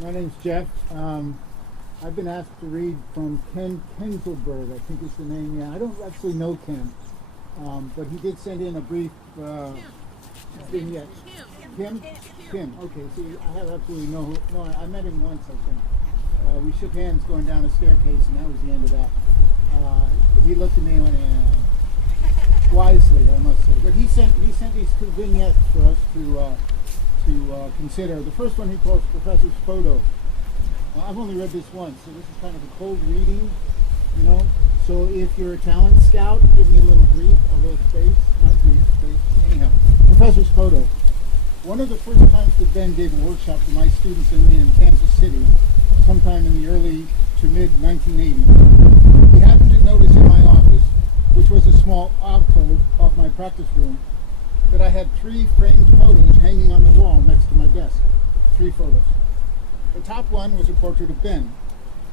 My name's Jeff. I've been asked to read from Kim Kanzelberger, I think is the name. Yeah, I don't actually know Kim, but he did send in a brief vignette. Kim? Kim. Okay, see, I have absolutely no, I met him once, I think. We shook hands going down a staircase, and that was the end of that. He looked at me and went, wisely, I must say. But he sent these two vignettes for us to consider. The first one he calls Professor's Photo. I've only read this once, so this is kind of a cold reading, you know. So if you're a talent scout, give me a little brief, a little space, not brief, space. Anyhow, Professor's Photo. One of the first times that Ben gave a workshop to my students and me in Kansas City, sometime in the early to mid 1980s, he happened to notice in my office, which was a small alcove off my practice room, that I had 3 framed photos hanging on the wall next to my desk. 3 photos. The top one was a portrait of Ben,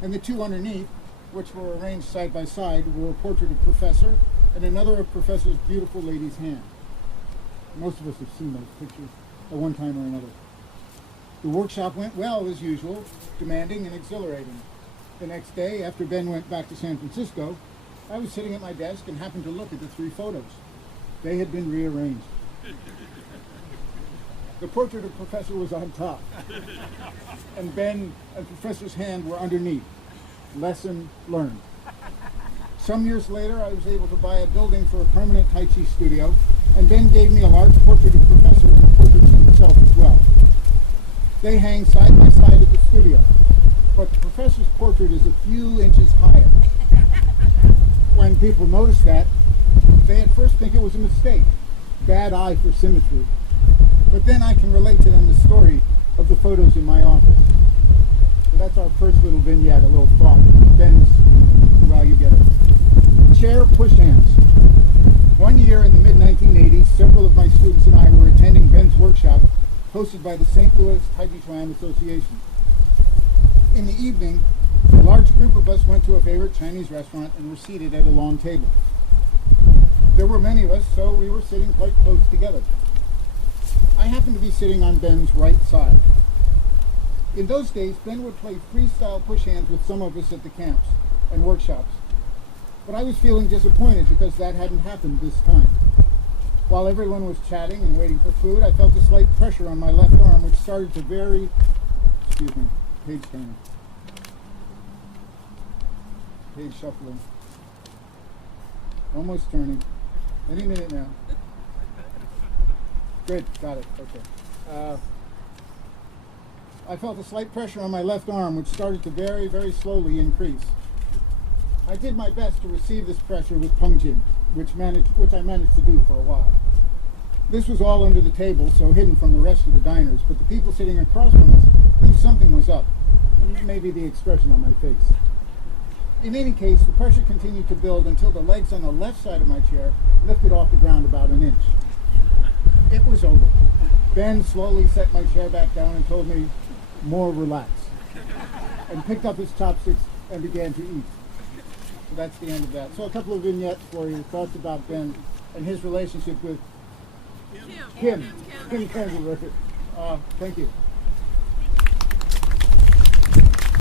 and the 2 underneath, which were arranged side by side, were a portrait of Professor and another of Professor's beautiful lady's hand. Most of us have seen those pictures at one time or another. The workshop went well as usual, demanding and exhilarating. The next day, after Ben went back to San Francisco, I was sitting at my desk and happened to look at the 3 photos. They had been rearranged. The portrait of Professor was on top, and Ben and Professor's hand were underneath. Lesson learned. Some years later, I was able to buy a building for a permanent Tai Chi studio, and Ben gave me a large portrait of Professor and a portrait of himself as well. They hang side by side at the studio, but the Professor's portrait is a few inches higher. When people notice that, they at first think it was a mistake. Bad eye for symmetry. But then I can relate to them the story of the photos in my office. So that's our first little vignette, a little thought. Ben's, well, you get it. Chair push hands. One year in the mid-1980s, several of my students and I were attending Ben's workshop, hosted by the St. Louis Tai Chi Chuan Association. In the evening, a large group of us went to a favorite Chinese restaurant and were seated at a long table. There were many of us, so we were sitting quite close together. I happened to be sitting on Ben's right side. In those days, Ben would play freestyle push hands with some of us at the camps and workshops. But I was feeling disappointed because that hadn't happened this time. While everyone was chatting and waiting for food, I felt a slight pressure on my left arm, which started to page turning. Page shuffling. Almost turning. Any minute now. Good, got it, okay. I felt a slight pressure on my left arm, which started to very, very slowly increase. I did my best to receive this pressure with pungjin, which I managed to do for a while. This was all under the table, so hidden from the rest of the diners, but the people sitting across from us knew something was up, maybe the expression on my face. In any case, the pressure continued to build until the legs on the left side of my chair lifted off the ground about an inch. It was over. Ben slowly set my chair back down and told me, more relax, and picked up his chopsticks and began to eat. So that's the end of that. So a couple of vignettes for you, thoughts about Ben and his relationship with Kim Kanzelberger. Thank you.